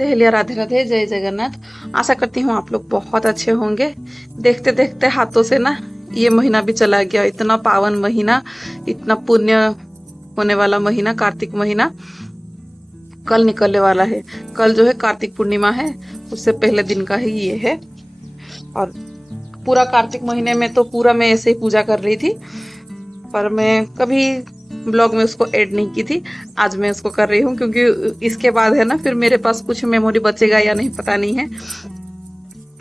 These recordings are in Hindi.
सहेलियां, राधे राधे, जय जगन्नाथ। आशा करती हूँ आप लोग बहुत अच्छे होंगे। देखते देखते हाथों से ना ये महीना भी चला गया। इतना पावन महीना, इतना पुण्य होने वाला महीना, कार्तिक महीना कल निकलने वाला है। कल जो है कार्तिक पूर्णिमा है, उससे पहले दिन का ही ये है। और पूरा कार्तिक महीने में तो पूरा मैं ऐसे ही पूजा कर रही थी, पर मैं कभी ब्लॉग में उसको ऐड नहीं की थी। आज मैं उसको कर रही हूँ क्योंकि इसके बाद है ना फिर मेरे पास कुछ मेमोरी बचेगा या नहीं पता नहीं है।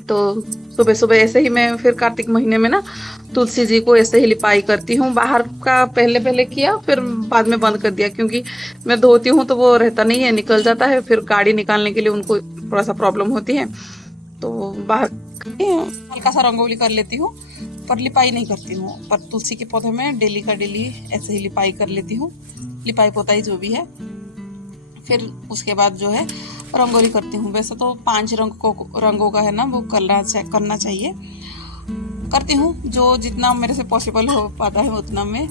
तो सुबह सुबह ऐसे ही मैं फिर कार्तिक महीने में ना तुलसी जी को ऐसे ही लिपाई करती हूँ। बाहर का पहले पहले किया, फिर बाद में बंद कर दिया क्योंकि मैं धोती हूँ तो वो रहता नहीं है, निकल जाता है। फिर गाड़ी निकालने के लिए उनको थोड़ा सा प्रॉब्लम होती है, तो बाहर हल्का सा रंगोली कर लेती हूँ, पर लिपाई नहीं करती हूँ। पर तुलसी के पौधे में डेली का डेली ऐसे ही लिपाई कर लेती हूँ, लिपाई पोताई जो भी है। फिर उसके बाद जो है रंगोली करती हूँ। वैसे तो 5 रंगों का है ना वो करना चाहिए, करती हूँ जो जितना मेरे से पॉसिबल हो पाता है उतना मैं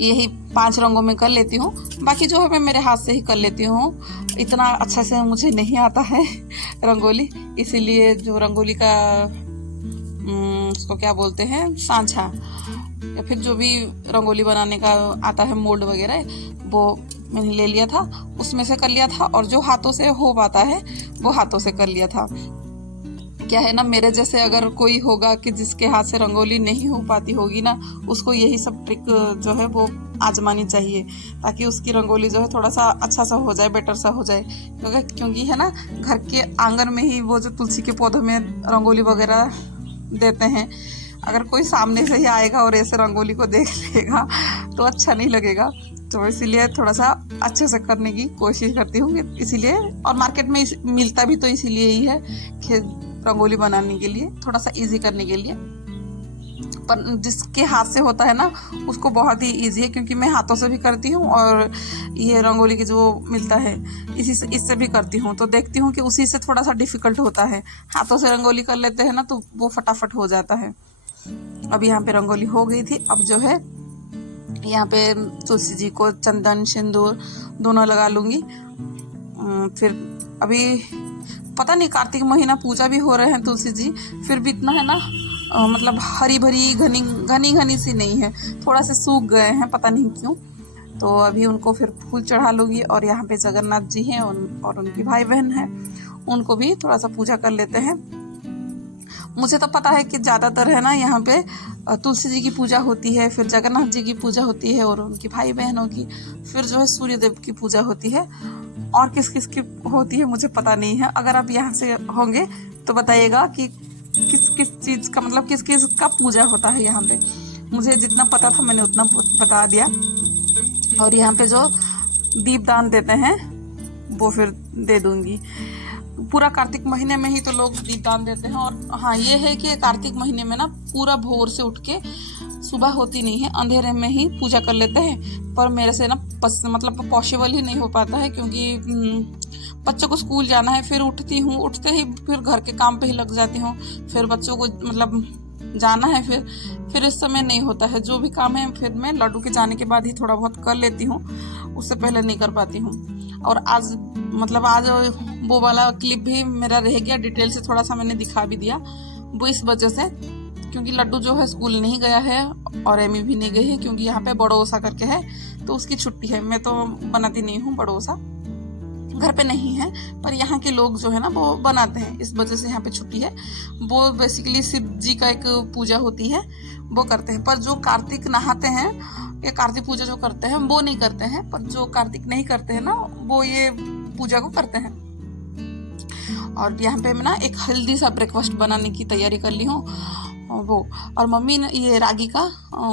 यही 5 रंगों में कर लेती हूँ। बाकी जो है मैं मेरे हाथ से ही कर लेती हूँ। इतना अच्छा से मुझे नहीं आता है रंगोली, इसीलिए जो रंगोली का उसको क्या बोलते हैं, सांचा, या फिर जो भी रंगोली बनाने का आता है मोल्ड वगैरह, वो मैंने ले लिया था, उसमें से कर लिया था। और जो हाथों से हो पाता है वो हाथों से कर लिया था। क्या है ना, मेरे जैसे अगर कोई होगा कि जिसके हाथ से रंगोली नहीं हो पाती होगी ना, उसको यही सब ट्रिक जो है वो आजमानी चाहिए, ताकि उसकी रंगोली जो है थोड़ा सा अच्छा सा हो जाए, बेटर सा हो जाए। क्योंकि है ना, घर के आंगन में ही वो जो तुलसी के पौधों में रंगोली वगैरह देते हैं, अगर कोई सामने से ही आएगा और ऐसे रंगोली को देख लेगा तो अच्छा नहीं लगेगा। तो इसीलिए थोड़ा सा अच्छे से करने की कोशिश करती हूँ, इसीलिए। और मार्केट में मिलता भी तो इसीलिए ही है कि रंगोली बनाने के लिए, थोड़ा सा इजी करने के लिए। पर जिसके हाथ से होता है ना उसको बहुत ही इजी है, क्योंकि मैं हाथों से भी करती हूँ और ये रंगोली की जो मिलता है इससे भी करती हूँ। तो देखती हूँ कि उसी से थोड़ा सा डिफिकल्ट होता है। हाथों से रंगोली कर लेते हैं ना तो वो फटाफट हो जाता है। अब यहाँ पे रंगोली हो गई थी। अब जो है यहाँ पे तुलसी जी को चंदन सिंदूर दोनों लगा लूँगी। फिर अभी पता नहीं, कार्तिक महीना पूजा भी हो रहे हैं तुलसी जी, फिर भी इतना है ना मतलब हरी भरी घनी सी नहीं है, थोड़ा से सूख गए हैं, पता नहीं क्यों। तो अभी उनको फिर फूल चढ़ा लूँगी। और यहाँ पे जगन्नाथ जी हैं और उनकी भाई बहन हैं, उनको भी थोड़ा सा पूजा कर लेते हैं। मुझे तो पता है कि ज़्यादातर है ना यहाँ पे तुलसी जी की पूजा होती है, फिर जगन्नाथ जी की पूजा होती है और उनकी भाई बहनों की, फिर जो है सूर्य देव की पूजा होती है। और किस किस की होती है मुझे पता नहीं है। अगर आप यहाँ से होंगे तो बताइएगा कि किस किस चीज़ का, मतलब किस किस का पूजा होता है यहाँ पे। मुझे जितना पता था मैंने उतना बता दिया। और यहाँ पे जो दीपदान देते हैं वो फिर दे दूँगी। पूरा कार्तिक महीने में ही तो लोग दीपदान देते हैं। और हाँ, ये है कि कार्तिक महीने में ना पूरा भोर से उठ के, सुबह होती नहीं है, अंधेरे में ही पूजा कर लेते हैं। पर मेरे से ना मतलब पॉसिबल ही नहीं हो पाता है, क्योंकि बच्चों को स्कूल जाना है, फिर उठती हूँ, उठते ही फिर घर के काम पे ही लग जाती हूँ, फिर बच्चों को मतलब जाना है, फिर इस समय नहीं होता है। जो भी काम है फिर मैं लड्डू के जाने के बाद ही थोड़ा बहुत कर लेती हूँ, उससे पहले नहीं कर पाती हूँ। और आज वो वाला क्लिप भी मेरा रह गया, डिटेल से थोड़ा सा मैंने दिखा भी दिया, वो इस वजह से क्योंकि लड्डू जो है स्कूल नहीं गया है और एमी भी नहीं गई है, क्योंकि यहाँ पे बड़ोसा करके है तो उसकी छुट्टी है। मैं तो बनाती नहीं हूँ बड़ोसा, घर पे नहीं है, पर यहाँ के लोग जो है ना वो बनाते हैं, इस वजह से यहाँ पे छुट्टी है। वो बेसिकली शिव जी का एक पूजा होती है, वो करते हैं। पर जो कार्तिक नहाते हैं या कार्तिक पूजा जो करते हैं वो नहीं करते हैं, पर जो कार्तिक नहीं करते हैं ना वो ये पूजा को करते हैं। और यहाँ पे मैं ना एक हेल्दी सा ब्रेकफास्ट बनाने की तैयारी कर ली हूँ वो। और मम्मी ने ये रागी का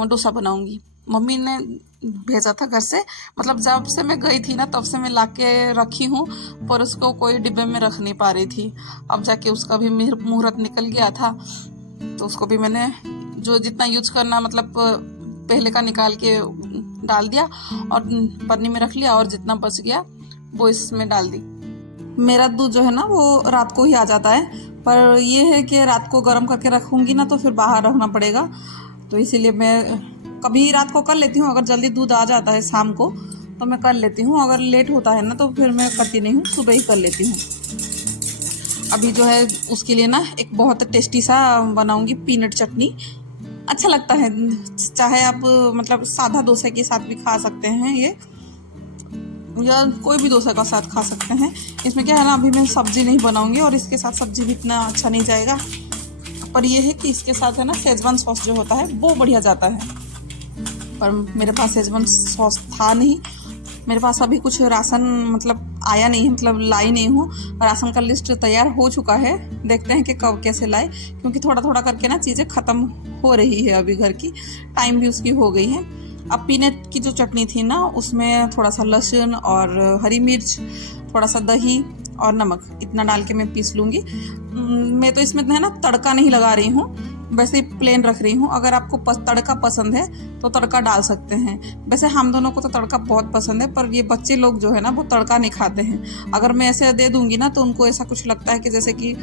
डोसा बनाऊंगी, मम्मी ने भेजा था घर से, मतलब जब से मैं गई थी ना तब से मैं लाके रखी हूँ, पर उसको कोई डिब्बे में रख नहीं पा रही थी। अब जाके उसका भी मुहूर्त निकल गया था, तो उसको भी मैंने जो जितना यूज करना मतलब पहले का निकाल के डाल दिया और पन्नी में रख लिया, और जितना बच गया वो इसमें डाल दी। मेरा दूध जो है ना वो रात को ही आ जाता है, पर ये है कि रात को गर्म करके रखूँगी ना तो फिर बाहर रखना पड़ेगा, तो इसीलिए मैं कभी रात को कर लेती हूँ। अगर जल्दी दूध आ जाता है शाम को तो मैं कर लेती हूँ। अगर लेट होता है ना तो फिर मैं करती नहीं हूँ, सुबह ही कर लेती हूँ। अभी जो है उसके लिए ना एक बहुत टेस्टी सा बनाऊँगी पीनट चटनी। अच्छा लगता है, चाहे आप मतलब सादा डोसा के साथ भी खा सकते हैं ये, या कोई भी डोसा का साथ खा सकते हैं। इसमें क्या है ना, अभी मैं सब्ज़ी नहीं बनाऊँगी और इसके साथ सब्ज़ी भी इतना अच्छा नहीं जाएगा, पर ये है कि इसके साथ है ना शेजवान सॉस जो होता है वो बढ़िया जाता है। पर मेरे पास शेजवान सॉस था नहीं, मेरे पास अभी कुछ राशन मतलब आया नहीं है, मतलब लाई नहीं हूँ। राशन का लिस्ट तैयार हो चुका है, देखते हैं कि कब कैसे लाए, क्योंकि थोड़ा थोड़ा करके ना चीज़ें ख़त्म हो रही है अभी घर की, टाइम भी उसकी हो गई है। अब पीनट की जो चटनी थी ना उसमें थोड़ा सा लहसुन और हरी मिर्च, थोड़ा सा दही और नमक इतना डाल के मैं पीस लूँगी। मैं तो इसमें है ना तड़का नहीं लगा रही हूँ, वैसे ही प्लेन रख रही हूँ। अगर आपको तड़का पसंद है तो तड़का डाल सकते हैं। वैसे हम दोनों को तो तड़का बहुत पसंद है, पर ये बच्चे लोग जो है ना वो तड़का नहीं खाते हैं। अगर मैं ऐसे दे दूँगी ना तो उनको ऐसा कुछ लगता है कि जैसे कि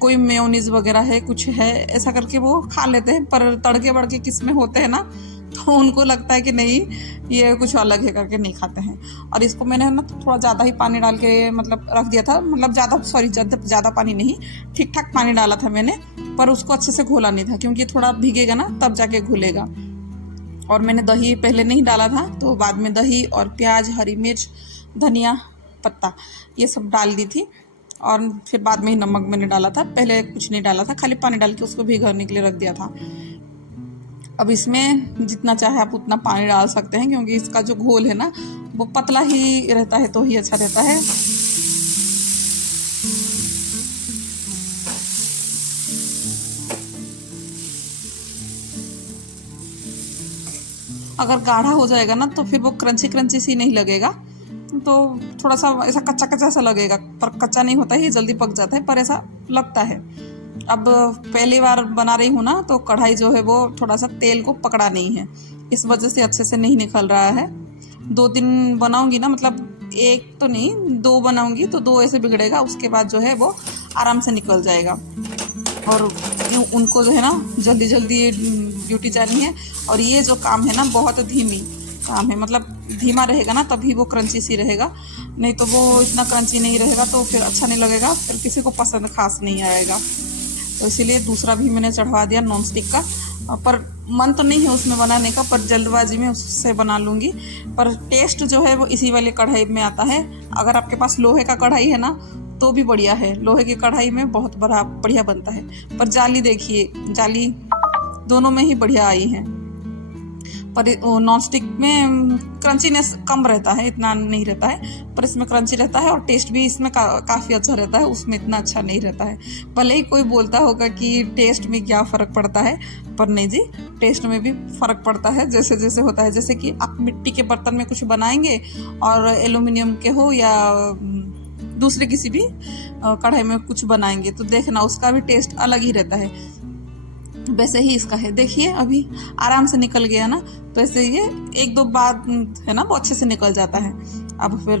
कोई मेयोनीज वगैरह है, कुछ है, ऐसा करके वो खा लेते हैं। पर तड़के वड़के किस में होते हैं ना तो उनको लगता है कि नहीं ये कुछ अलग है करके नहीं खाते हैं। और इसको मैंने ना थोड़ा ज़्यादा ही पानी डाल के मतलब रख दिया था, मतलब ज़्यादा पानी नहीं, ठीक ठाक पानी डाला था मैंने, पर उसको अच्छे से घोला नहीं था, क्योंकि थोड़ा भीगेगा ना तब जाके घुलेगा। और मैंने दही पहले नहीं डाला था, तो बाद में दही और प्याज, हरी मिर्च, धनिया पत्ता ये सब डाल दी थी, और फिर बाद में ही नमक मैंने डाला था। पहले कुछ नहीं डाला था, खाली पानी डाल के उसको भिगोने के लिए रख दिया था। अब इसमें जितना चाहे आप उतना पानी डाल सकते हैं, क्योंकि इसका जो घोल है ना वो पतला ही रहता है तो ही अच्छा रहता है। अगर गाढ़ा हो जाएगा ना तो फिर वो क्रंची क्रंची सी नहीं लगेगा, तो थोड़ा सा ऐसा कच्चा कच्चा सा लगेगा, पर कच्चा नहीं होता है, जल्दी पक जाता है, पर ऐसा लगता है। अब पहली बार बना रही हूँ ना तो कढ़ाई जो है वो थोड़ा सा तेल को पकड़ा नहीं है, इस वजह से अच्छे से नहीं निकल रहा है। 2-3 बनाऊंगी ना, मतलब एक तो नहीं 2 बनाऊंगी तो 2 ऐसे बिगड़ेगा, उसके बाद जो है वो आराम से निकल जाएगा। और उनको जो है ना जल्दी जल्दी ड्यूटी जानी है, और ये जो काम है ना बहुत धीमी काम है, मतलब धीमा रहेगा ना तभी वो क्रंची सी रहेगा, नहीं तो वो इतना क्रंची नहीं रहेगा तो फिर अच्छा नहीं लगेगा, फिर किसी को पसंद खास नहीं आएगा। तो इसीलिए दूसरा भी मैंने चढ़वा दिया नॉन स्टिक का, पर मन तो नहीं है उसमें बनाने का, पर जल्दबाजी में उससे बना लूँगी। पर टेस्ट जो है वो इसी वाले कढ़ाई में आता है। अगर आपके पास लोहे का कढ़ाई है ना तो भी बढ़िया है, लोहे की कढ़ाई में बहुत बढ़िया बनता है। पर जाली देखिए, जाली दोनों में ही बढ़िया आई है, पर नॉन स्टिक में क्रंचीनेस कम रहता है, इतना नहीं रहता है, पर इसमें क्रंची रहता है और टेस्ट भी इसमें काफ़ी अच्छा रहता है, उसमें इतना अच्छा नहीं रहता है। भले ही कोई बोलता होगा कि टेस्ट में क्या फ़र्क पड़ता है, पर नहीं जी, टेस्ट में भी फ़र्क पड़ता है जैसे जैसे होता है। जैसे कि आप मिट्टी के बर्तन में कुछ बनाएंगे और एल्यूमिनियम के हो या दूसरे किसी भी कढ़ाई में कुछ बनाएंगे तो देखना उसका भी टेस्ट अलग ही रहता है। वैसे ही इसका है, देखिए अभी आराम से निकल गया ना, तो ऐसे ये 1-2 बार है ना वो अच्छे से निकल जाता है। अब फिर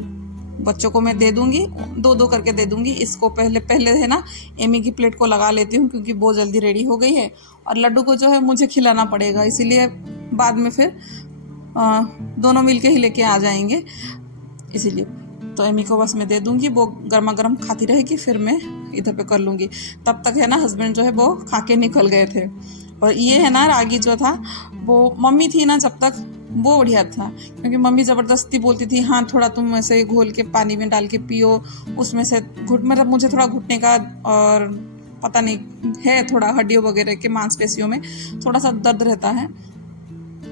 बच्चों को मैं दे दूंगी, 2-2 करके दे दूंगी। इसको पहले है ना एमी की प्लेट को लगा लेती हूँ, क्योंकि वो जल्दी रेडी हो गई है, और लड्डू को जो है मुझे खिलाना पड़ेगा, इसीलिए बाद में फिर दोनों मिलके ही लेके आ जाएंगे, इसीलिए तो एमी को बस मैं दे दूंगी, वो गर्मा गर्म खाती रहेगी, फिर मैं इधर पे कर लूँगी। तब तक है ना हस्बैंड जो है वो खा के निकल गए थे। और ये है ना रागी जो था वो मम्मी थी ना जब तक वो बढ़िया था, क्योंकि मम्मी ज़बरदस्ती बोलती थी हाँ थोड़ा तुम ऐसे घोल के पानी में डाल के पियो, उसमें से मतलब मुझे थोड़ा घुटने का और पता नहीं है थोड़ा हड्डियों वगैरह के मांसपेशियों में थोड़ा सा दर्द रहता है,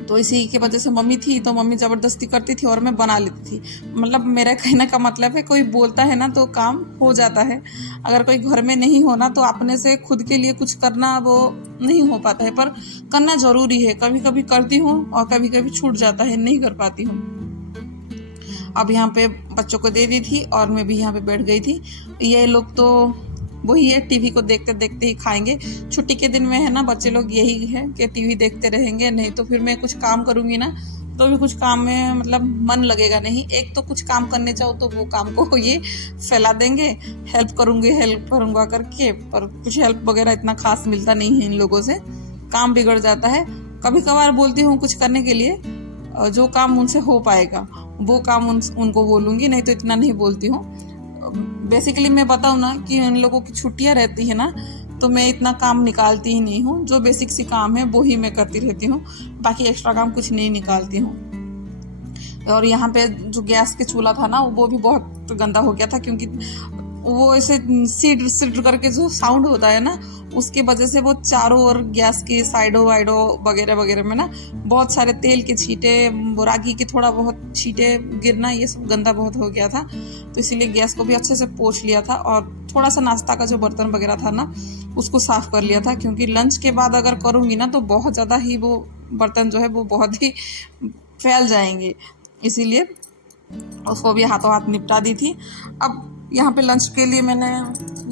तो इसी की वजह से मम्मी थी तो मम्मी ज़बरदस्ती करती थी और मैं बना लेती थी। मतलब मेरा कहने का मतलब है कोई बोलता है ना तो काम हो जाता है, अगर कोई घर में नहीं होना तो अपने से खुद के लिए कुछ करना वो नहीं हो पाता है, पर करना ज़रूरी है। कभी कभी करती हूँ और कभी कभी छूट जाता है, नहीं कर पाती हूँ। अब यहाँ पे बच्चों को दे दी थी और मैं भी यहाँ पे बैठ गई थी। ये लोग तो वही है, टीवी को देखते देखते ही खाएंगे। छुट्टी के दिन में है ना बच्चे लोग यही है कि टीवी देखते रहेंगे, नहीं तो फिर मैं कुछ काम करूँगी ना तो भी कुछ काम में मतलब मन लगेगा नहीं। एक तो कुछ काम करने चाहो तो वो काम को ये फैला देंगे, हेल्प करूँगा करके, पर कुछ हेल्प वगैरह इतना खास मिलता नहीं है इन लोगों से, काम बिगड़ जाता है। कभी कभार बोलती हूँ कुछ करने के लिए जो काम उनसे हो पाएगा, वो काम उनको बोलूँगी, नहीं तो इतना नहीं बोलती हूँ। बेसिकली मैं बताऊँ ना कि उन लोगों की छुट्टियाँ रहती है ना, तो मैं इतना काम निकालती ही नहीं हूँ। जो बेसिक सी काम है वो ही मैं करती रहती हूँ, बाकी एक्स्ट्रा काम कुछ नहीं निकालती हूँ। और यहाँ पे जो गैस के चूल्हा था ना, वो भी बहुत गंदा हो गया था, क्योंकि वो ऐसे सीड सीड करके जो साउंड होता है ना, उसके वजह से वो चारों ओर गैस की साइडों वाइडों वगैरह वगैरह में ना बहुत सारे तेल के छींटे, रागी के थोड़ा बहुत छींटे गिरना, ये सब गंदा बहुत हो गया था। तो इसीलिए गैस को भी अच्छे से पोंछ लिया था, और थोड़ा सा नाश्ता का जो बर्तन वगैरह था ना, उसको साफ़ कर लिया था, क्योंकि लंच के बाद अगर करूँगी ना तो बहुत ज़्यादा ही वो बर्तन जो है वो बहुत ही फैल जाएंगे, इसीलिए उसको भी हाथों हाथ निपटा दी थी। अब यहाँ पे लंच के लिए मैंने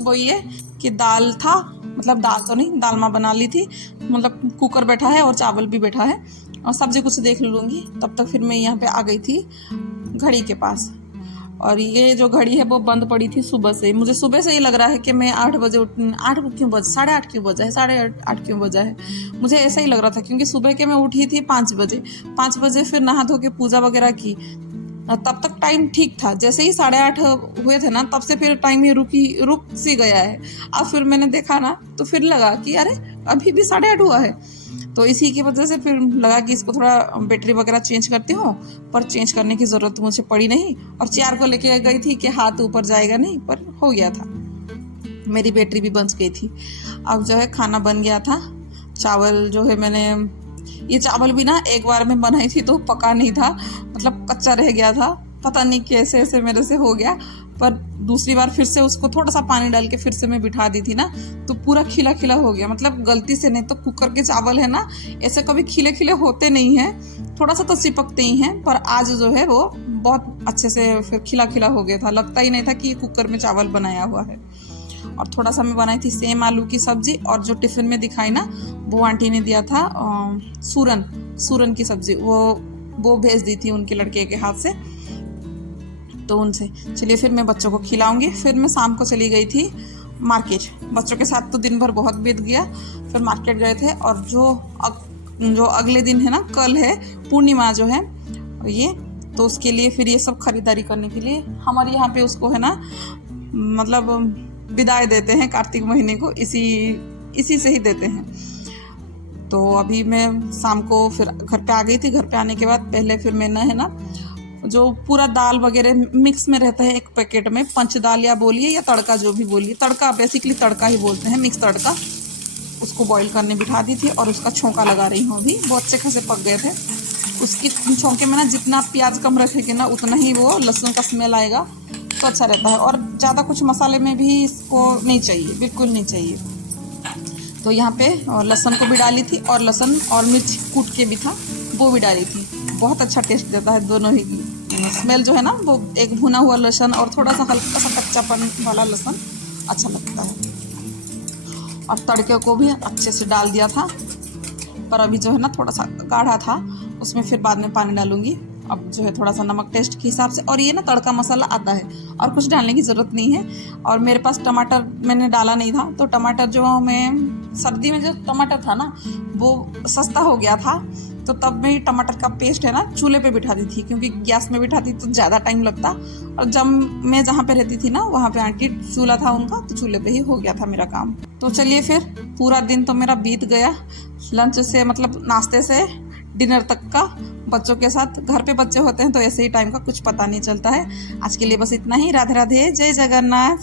वो ये कि दाल था, मतलब दाल तो नहीं, दाल माँ बना ली थी, मतलब कुकर बैठा है और चावल भी बैठा है, और सब्जी कुछ देख लूँगी। तब तक फिर मैं यहाँ पे आ गई थी घड़ी के पास, और ये जो घड़ी है वो बंद पड़ी थी सुबह से। मुझे सुबह से ही लग रहा है कि मैं 8 बजे 8 क्यों बज 8:30 क्यों बजा है, 8:30 क्यों बजा है, मुझे ऐसा ही लग रहा था, क्योंकि सुबह के मैं उठी थी 5 बजे। 5 बजे फिर नहा धो के पूजा वगैरह की, तब तक टाइम ठीक था। जैसे ही 8:30 हुए थे ना, तब से फिर टाइम ही रुक सी गया है। अब फिर मैंने देखा ना, तो फिर लगा कि अरे अभी भी 8:30 हुआ है। तो इसी की वजह से फिर लगा कि इसको थोड़ा बैटरी वगैरह चेंज करती हूँ, पर चेंज करने की ज़रूरत मुझे पड़ी नहीं। और चेयर को लेके गई थी कि हाथ ऊपर जाएगा नहीं, पर हो गया था, मेरी बैटरी भी बच गई थी। अब जो है खाना बन गया था। चावल जो है मैंने, ये चावल भी ना एक बार में बनाई थी तो पका नहीं था, मतलब कच्चा रह गया था, पता नहीं कैसे ऐसे मेरे से हो गया। पर दूसरी बार फिर से उसको थोड़ा सा पानी डाल के फिर से मैं बिठा दी थी ना, तो पूरा खिला खिला हो गया, मतलब गलती से। नहीं तो कुकर के चावल है ना, ऐसे कभी खिले खिले होते नहीं हैं, थोड़ा सा तो चिपकते ही हैं, पर आज जो है वो बहुत अच्छे से फिर खिला खिला हो गया था। लगता ही नहीं था कि कुकर में चावल बनाया हुआ है। और थोड़ा सा मैं बनाई थी सेम आलू की सब्जी, और जो टिफ़िन में दिखाई ना, वो आंटी ने दिया था सूरन की सब्जी, वो भेज दी थी उनके लड़के के हाथ से, तो उनसे। चलिए फिर मैं बच्चों को खिलाऊंगी। फिर मैं शाम को चली गई थी मार्केट, बच्चों के साथ तो दिन भर बहुत बीत गया। फिर मार्केट गए थे, और जो अगले दिन है ना, कल है पूर्णिमा जो है ये, तो उसके लिए फिर ये सब खरीदारी करने के लिए हमारे यहाँ पे उसको है ना, मतलब विदाई देते हैं कार्तिक महीने को, इसी से ही देते हैं। तो अभी मैं शाम को फिर घर पे आ गई थी। घर पे आने के बाद पहले फिर मैंने है ना, जो पूरा दाल वगैरह मिक्स में रहता है एक पैकेट में, पंच दाल या बोलिए या तड़का, जो भी बोलिए, तड़का बेसिकली तड़का ही बोलते हैं, मिक्स तड़का, उसको बॉईल करने बिठा दी थी, और उसका छोंका लगा रही हूँ। अभी वो अच्छे खासे पक गए थे। उसकी छोंके में ना जितना प्याज कम रखेंगे ना, उतना ही वो लहसुन का स्मेल आएगा, तो अच्छा रहता है। और ज़्यादा कुछ मसाले में भी इसको नहीं चाहिए, बिल्कुल नहीं चाहिए। तो यहाँ पे लहसुन को भी डाली थी, और लहसुन और मिर्च कूट के भी था, वो भी डाली थी। बहुत अच्छा टेस्ट देता है दोनों ही। स्मेल जो है ना, वो एक भुना हुआ लहसुन और थोड़ा सा हल्का सा कच्चापन वाला लहसुन अच्छा लगता है। और तड़के को भी अच्छे से डाल दिया था, पर अभी जो है ना थोड़ा सा गाढ़ा था, उसमें फिर बाद में पानी डालूंगी। अब जो है थोड़ा सा नमक टेस्ट के हिसाब से, और ये ना तड़का मसाला आता है, और कुछ डालने की ज़रूरत नहीं है। और मेरे पास टमाटर मैंने डाला नहीं था, तो टमाटर जो मैं सर्दी में जो टमाटर था ना, वो सस्ता हो गया था, तो तब मैं टमाटर का पेस्ट है ना चूल्हे पे बिठा दी थी, क्योंकि गैस में बिठाती तो ज़्यादा टाइम लगता। और जब मैं जहाँ पे रहती थी ना, वहाँ पे आंटी चूल्हा था उनका, तो चूल्हे पे ही हो गया था मेरा काम। तो चलिए फिर पूरा दिन तो मेरा बीत गया, लंच से मतलब नाश्ते से डिनर तक का बच्चों के साथ। घर पे बच्चे होते हैं तो ऐसे ही टाइम का कुछ पता नहीं चलता है। आज के लिए बस इतना ही। राधे राधे, जय जगन्नाथ।